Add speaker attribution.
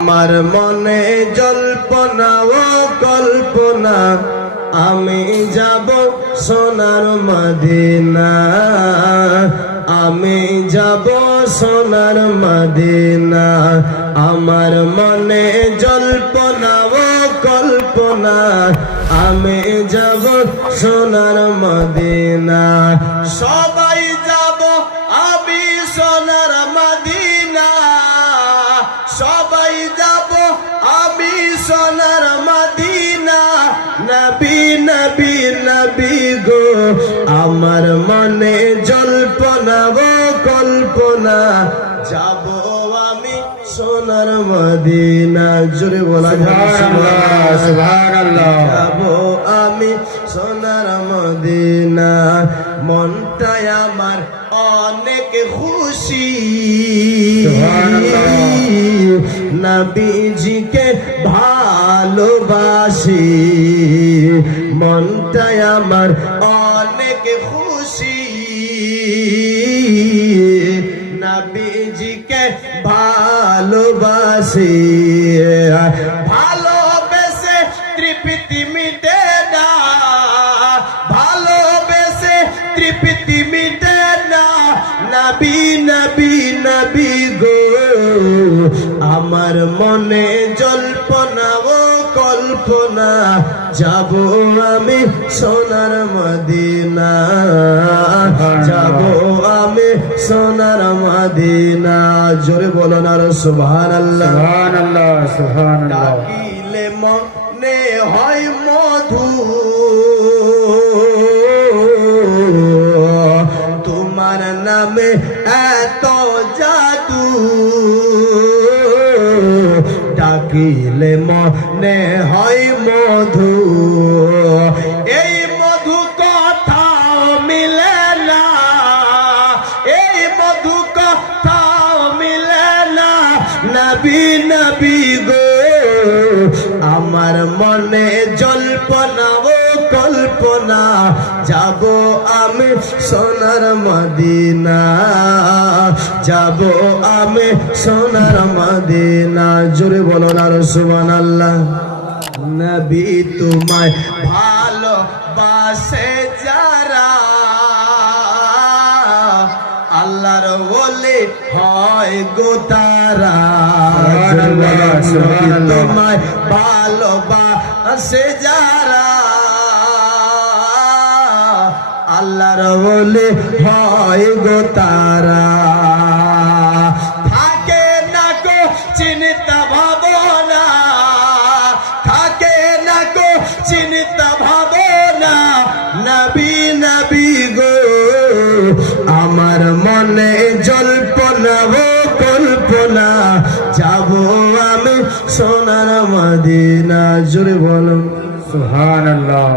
Speaker 1: আমার মনে জল্পনা ও কল্পনা, আমি যাব সোনার মদিনা। আমি যাব সোনার মদিনা। আমার মনে জল্পনা ও কল্পনা, আমি যাব সোনার মদিনা। সবাই আমার মনে জল্পনা গো কল্পনা। যাব আমি সোনার মদিনা। জোরে বলা। যাব আমি সোনার মদিনা। মনটাই আমার অনেক খুশি। নবীজিকে ভালোবাসি। মনটাই আমার অনেক খুশি। নবীজিকে ভালোবাসি। ভালোবেসে তৃপ্তি মিটে না। ভালোবেসে তৃপ্তি মিটে না। নবী নবী নবী গো, আমার মনে জল্পনা ও কল্পনা যাব আমি সোনার মদিনা। যাব আমি সোনার মদিনা। জোরে বলো না সুবহান আল্লাহ
Speaker 2: সুবহানাল্লাহ সুবহানাল্লাহ।
Speaker 1: ডাকিলে মনে হয় মধু। তোমার নামে ডাকিলে মনে হয় মধু। এই মধু কথাও মিলে না, এই মধু কথাও মিলে না। নবী নবী গো, আমার মনে জল্পনা ও কল্পনা যাব আমি সোনার মদিনা। যাব আমি সোনার মদিনা। জোরে বলো না রসুমান আল্লাহ নবী তোমায় ভালোবাসে যারা আল্লাহর বলে হয় গো তারা।
Speaker 2: সুবহানাল্লাহ, সুবহানাল্লাহ।
Speaker 1: তোমায় যারা আল্লাহর বলে হয় গো তারা। আমি সোনার মাদিনা জুড়ে বলো।
Speaker 2: সুবহানাল্লাহ।